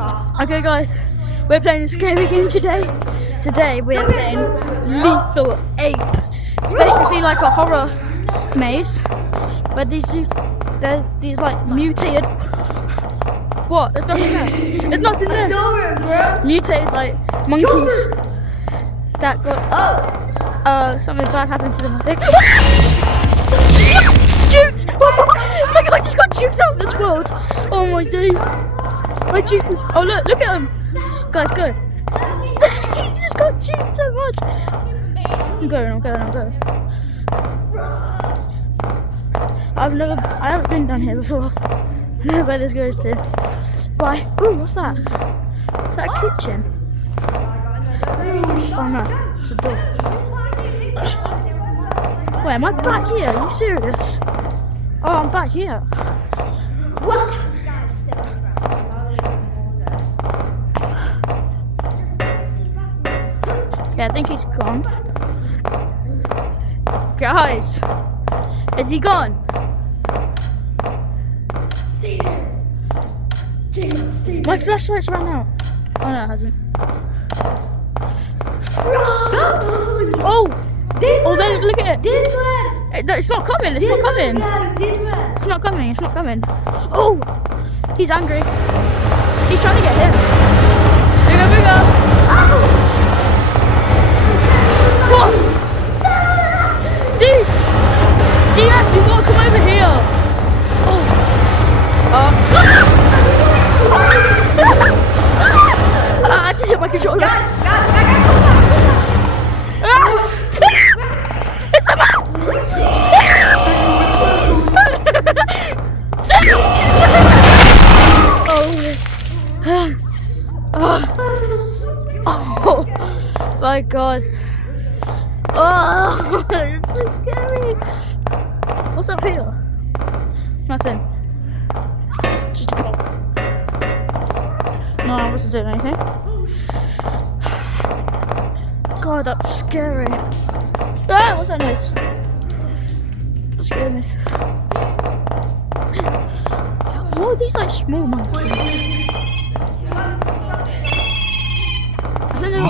Okay guys, we're playing a scary game today. Today we are playing Lethal Ape. It's basically like a horror maze where there's these like mutated... What? There's nothing there. There's nothing there. Mutated like monkeys that got something bad happened to them, I think. Jukes! Oh my god, I just got jukes out of this world. Oh my days. My jukes is... Oh look at him. Guys, go. He just got juked so much. I'm going. I haven't been down here before. I don't know where this goes to. Bye. Ooh, what's that? Is that a kitchen? Oh no, it's a door. Wait, am I back here? Are you serious? Oh, I'm back here. What? Yeah, I think he's gone. Guys, is he gone? My flashlight's run out. Oh no, it hasn't. Oh! Oh, then look at it. No, it's not coming. It's not coming. Oh! He's angry. He's trying to get him. Booga! What? Dude! DF, you gotta come over here. I just hit my controller. It's a mouse! Oh my god. Oh, it's so scary. What's up here? Nothing. Just a clock. No, I wasn't doing anything. God, that's scary. Ah, what's that noise? That scared me. What are these like small monkeys? I don't know.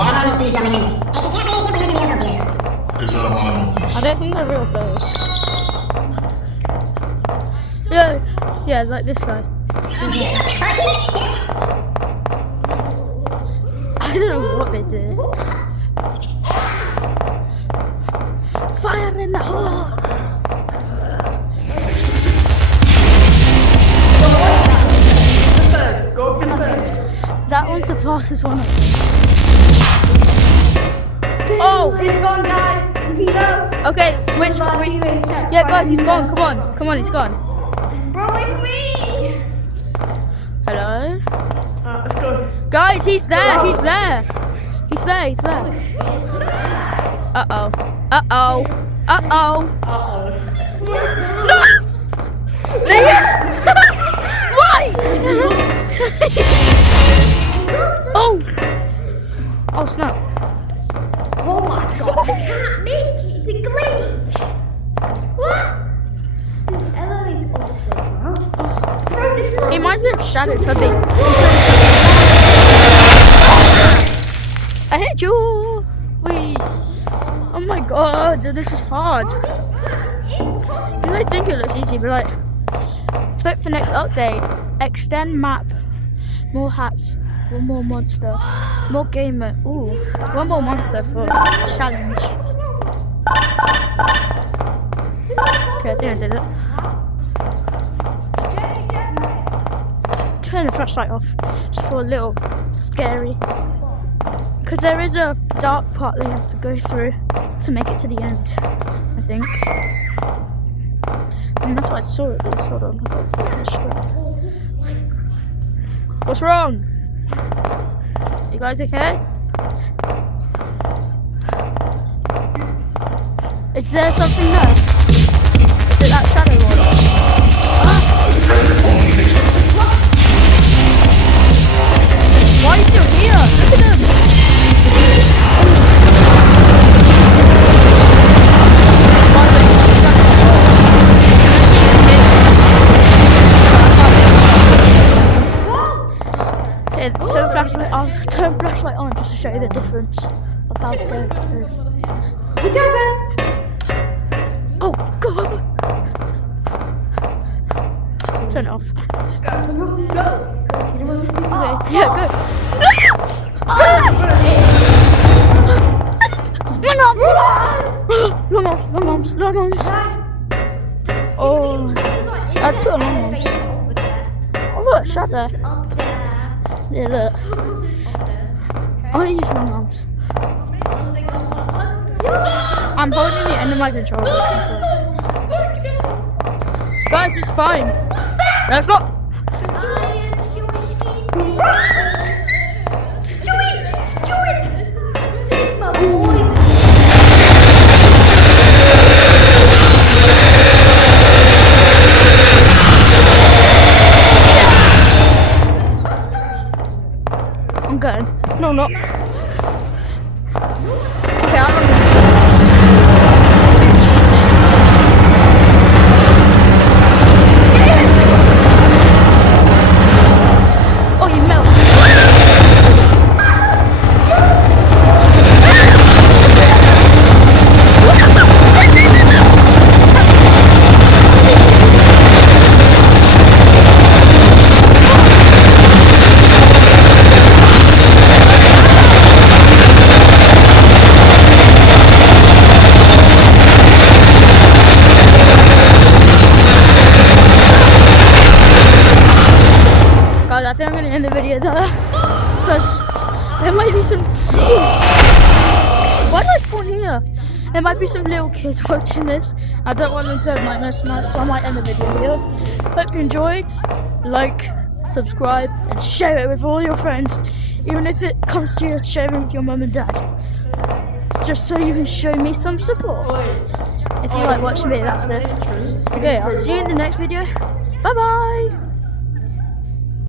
I don't think they're real players. Yeah, like this guy. I don't know what they do. Fire in the hole! That one's the fastest one. Oh! He's gone, guys. We can go. Okay, which one? Yeah, guys, he's gone. Come on, he's gone. Bro, with me. Hello? Let's go. Guys, he's there. Uh-oh. No! Why? Oh, snap. Oh my god, I can't make it. It's a glitch. What? This elevator's awesome. Bro, this is... It reminds me of Shadow Tubby. I hit you. Wait. Oh my god, this is hard. You might think it looks easy, but like, expect for next update. Extend map. More hats. One more monster. More gamer. Ooh. One more monster for challenge. Okay, I think I did it. Turn the flashlight off. Just for a little scary. Because there is a dark part that you have to go through to make it to the end, I think. And that's why I saw it this. Hold on, I've got to finish straight. What's wrong? You guys okay? Is there something there? Is it that shadow one? Why are you still here? Look at them! Yeah, turn flashlight on. Turn flashlight on just to show you the difference of how scary it is. Good job, guys. Oh, go, go, go. Turn it off. Go. Okay, yeah, good. Long arms. Oh, I'd put on long arms. Oh look, shadow. Up there. Yeah, look. I want to use long arms. I'm holding the end of my controller. Guys, it's fine. Let's go. Save my boys. I'm going. No, not. Okay, I'm not going to Oh, you melt. Guys, I think I'm going to end the video there, because there might be some... Why did I spawn here? There might be some little kids watching this. I don't want them to have nightmares tonight, so I might end the video here. Hope you enjoyed. Like, subscribe, and share it with all your friends. Even if it comes to sharing with your mum and dad. Just so you can show me some support. If you like watching me, that's it. Okay, I'll see you in the next video. Bye-bye!